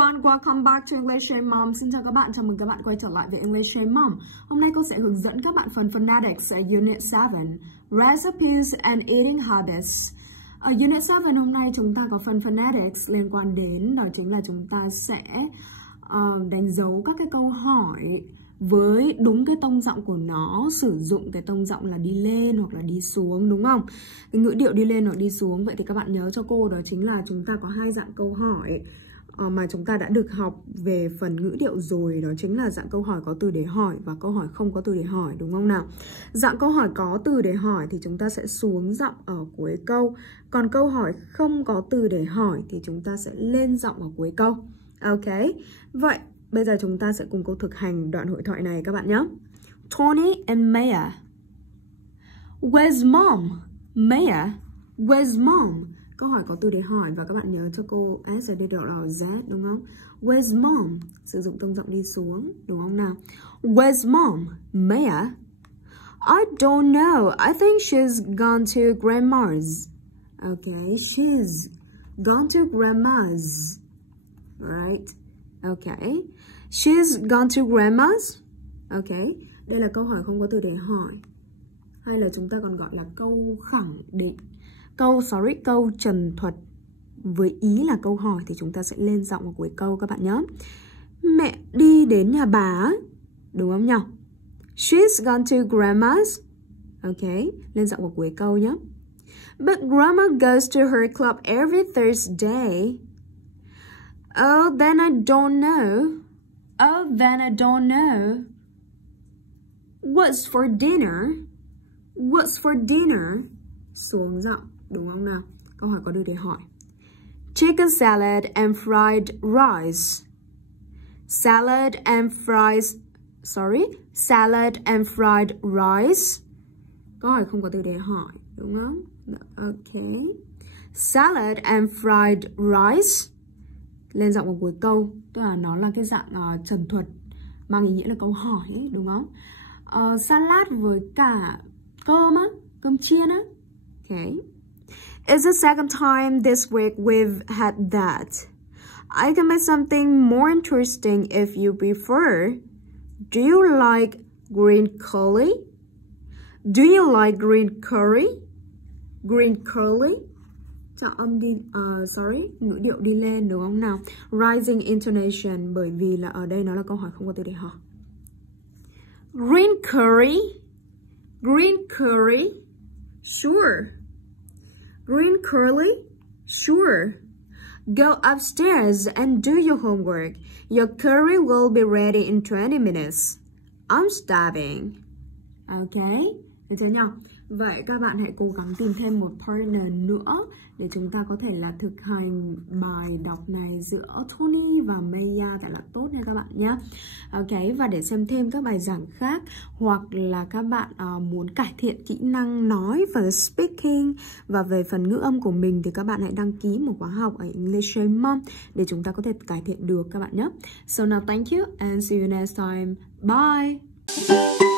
everyone, welcome back to English Amom. Xin chào các bạn, chào mừng các bạn quay trở lại với English Amom. Hôm nay cô sẽ hướng dẫn các bạn phần phonetics ở Unit 7, Recipes and Eating Habits. Ở Unit 7 hôm nay chúng ta có phần phonetics liên quan đến, đó chính là chúng ta sẽ đánh dấu các cái câu hỏi với đúng cái tông giọng của nó, sử dụng cái tông giọng là đi lên hoặc là đi xuống, đúng không? Cái ngữ điệu đi lên hoặc đi xuống. Vậy thì các bạn nhớ cho cô đó chính là chúng ta có hai dạng câu hỏi mà chúng ta đã được học về phần ngữ điệu rồi. Đó chính là dạng câu hỏi có từ để hỏi và câu hỏi không có từ để hỏi, đúng không nào? Dạng câu hỏi có từ để hỏi thì chúng ta sẽ xuống giọng ở cuối câu. Còn câu hỏi không có từ để hỏi thì chúng ta sẽ lên giọng ở cuối câu. Ok, vậy bây giờ chúng ta sẽ cùng cô thực hành đoạn hội thoại này các bạn nhé. Tony and Maya. Where's mom? Maya, where's mom? Câu hỏi có từ để hỏi và các bạn nhớ cho cô S ở đây được là Z, đúng không? Where's mom? Sử dụng tông giọng đi xuống, đúng không nào? Where's mom? Maya. I don't know. I think she's gone to grandma's. Okay, she's gone to grandma's. Right? Okay. She's gone to grandma's. Okay. Đây là câu hỏi không có từ để hỏi. Hay là chúng ta còn gọi là câu khẳng định. Câu trần thuật với ý là câu hỏi thì chúng ta sẽ lên giọng ở cuối câu các bạn nhé. Mẹ đi đến nhà bà, đúng không nhỉ? She's gone to grandma's. Okay, lên giọng ở cuối câu nhé. But grandma goes to her club every Thursday. Oh, then I don't know. Oh, then I don't know. What's for dinner? What's for dinner? Xuống giọng, đúng không nào? Câu hỏi có từ để hỏi. Chicken salad and fried rice. Salad and fried rice. Câu hỏi không có từ để hỏi, đúng không? Ok. Salad and fried rice. Lên giọng ở cuối câu, tức là nó là cái dạng trần thuật mang ý nghĩa là câu hỏi ấy, đúng không? Salad với cả cơm á, cơm chiên á. Okay. It's the second time this week we've had that. I can make something more interesting if you prefer. Do you like green curry? Do you like green curry? Green curry? Chọn âm đi, ngữ điệu đi lên, đúng không nào? Rising intonation, bởi vì là ở đây nó là câu hỏi không có từ để hỏi. Green curry? Green curry? Sure. Green curly? Sure. Go upstairs and do your homework. Your curry will be ready in 20 minutes. I'm starving. Okay, được chưa nhỉ? Vậy các bạn hãy cố gắng tìm thêm một partner nữa để chúng ta có thể là thực hành bài đọc này giữa Tony và Maya thật là tốt nha các bạn nhé. Ok, và để xem thêm các bài giảng khác hoặc là các bạn muốn cải thiện kỹ năng nói và speaking và về phần ngữ âm của mình thì các bạn hãy đăng ký một khóa học ở English Amom để chúng ta có thể cải thiện được các bạn nhé. So now thank you and see you next time. Bye!